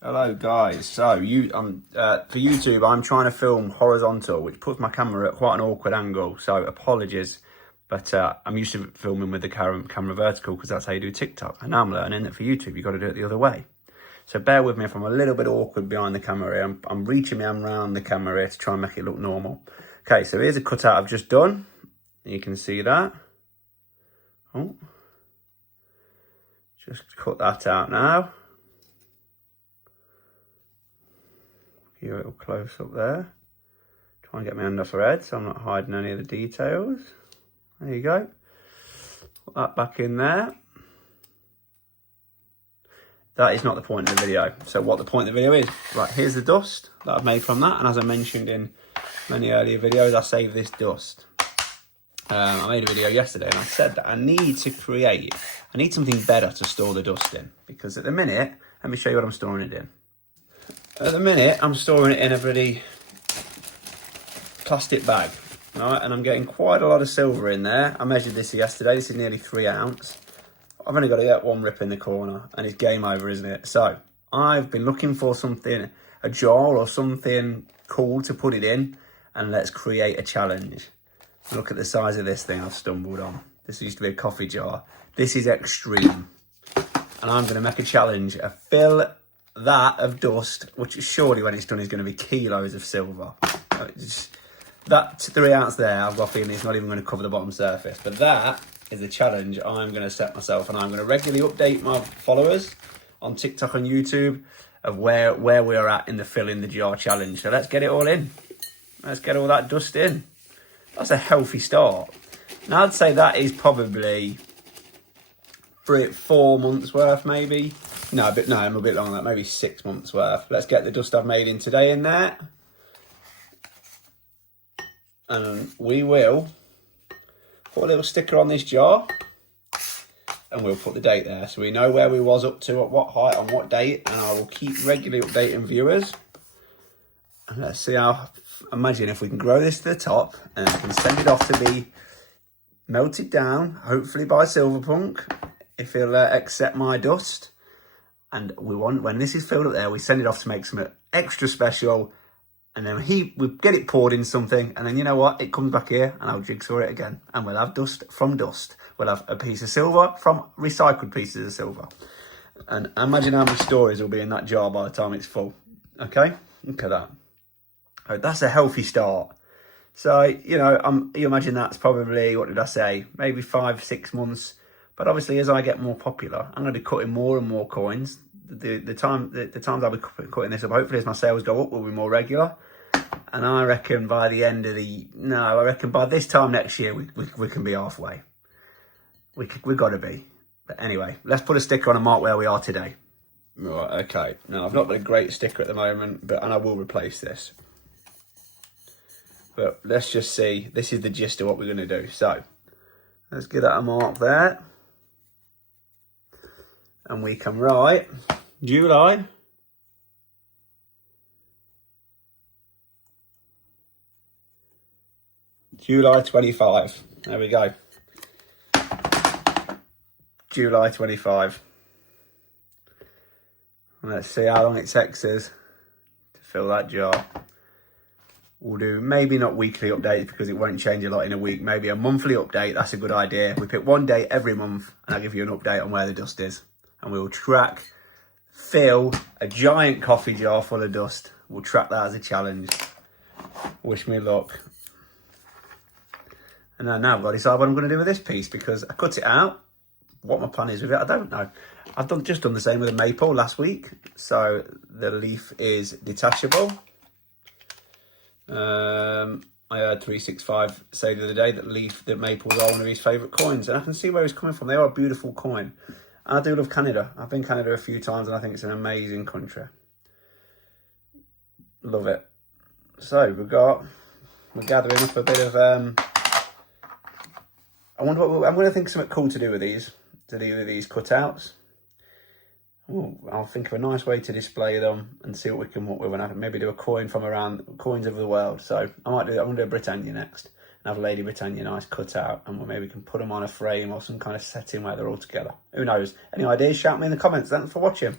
Hello guys, so for YouTube I'm trying to film horizontal, which puts my camera at quite an awkward angle, so apologies, but I'm used to filming with the camera vertical because that's how you do TikTok, and now I'm learning that for YouTube you've got to do it the other way. So bear with me if I'm a little bit awkward behind the camera here. I'm reaching my hand around the camera here to try and make it look normal. Okay, so here's a cutout I've just done, you can see that. Oh, just cut that out now. Give you a little close up there. Try and get my hand off her head so I'm not hiding any of the details. There you go. Put that back in there. That is not the point of the video. So what the point of the video is, right, here's the dust that I've made from that. And as I mentioned in many earlier videos, I saved this dust. I made a video yesterday and I said that I need something better to store the dust in. Because at the minute, let me show you what I'm storing it in. At the minute, I'm storing it in a bloody plastic bag, right? And I'm getting quite a lot of silver in there. I measured this yesterday. This is nearly 3 ounce. I've only got to get one rip in the corner, and it's game over, isn't it? So I've been looking for something, a jar or something cool to put it in, and let's create a challenge. Look at the size of this thing I've stumbled on. This used to be a coffee jar. This is extreme, and I'm going to make a challenge. Fill that of dust, which surely when it's done is going to be kilos of silver. That 3 ounce there, I've got a feeling it's not even going to cover the bottom surface. But that is the challenge I'm going to set myself, and I'm going to regularly update my followers on TikTok and YouTube of where we are at in the fill in the jar challenge. So let's get it all in. Let's get all that dust in. That's a healthy start. Now I'd say that is probably 4 months worth, maybe. No, I'm a bit longer than that, maybe 6 months worth. Let's get the dust I've made in today in there. And we will put a little sticker on this jar. And we'll put the date there. So we know where we was up to, at what height, on what date. And I will keep regularly updating viewers. And let's see how, imagine if we can grow this to the top. And we can send it off to be melted down, hopefully by Silverpunk, if he'll accept my dust. And we want, when this is filled up there, we send it off to make something extra special. And then we get it poured in something. And then you know what? It comes back here and I'll jigsaw it again. And we'll have dust from dust. We'll have a piece of silver from recycled pieces of silver. And imagine how many stories will be in that jar by the time it's full. Okay? Look at that. Right, that's a healthy start. So, you know, you imagine that's probably, what did I say? Maybe 5-6 months. But obviously, as I get more popular, I'm going to be cutting more and more coins. The times I'll be cutting this up, hopefully as my sales go up, will be more regular. And I reckon by the end of I reckon by this time next year, we can be halfway. We've got to be. But anyway, let's put a sticker on and mark where we are today. Right, okay. Now, I've not got a great sticker at the moment, and I will replace this. But let's just see. This is the gist of what we're going to do. So, let's get that a mark there. And we can write July 25. There we go. July 25. And let's see how long it takes us to fill that jar. We'll do maybe not weekly updates because it won't change a lot in a week. Maybe a monthly update. That's a good idea. We pick one day every month and I'll give you an update on where the dust is. And we'll fill a giant coffee jar full of dust. We'll track that as a challenge. Wish me luck. And now I've got to decide what I'm going to do with this piece because I cut it out. What my plan is with it, I don't know. I've just done the same with a maple last week. So the leaf is detachable. I heard 365 say the other day that maples are one of his favourite coins. And I can see where he's coming from. They are a beautiful coin. I do love Canada. I've been to Canada a few times and I think it's an amazing country. Love it. So we're gathering up a bit of, I'm going to think of something cool to do with these cutouts. Ooh, I'll think of a nice way to display them and see what we can come up with, and I can maybe do a coin from around coins of the world. So I'm going to do a Britannia next. Have Lady Britannia nice cut out, and maybe we can put them on a frame or some kind of setting where they're all together. Who knows? Any ideas? Shout me in the comments. Thanks for watching.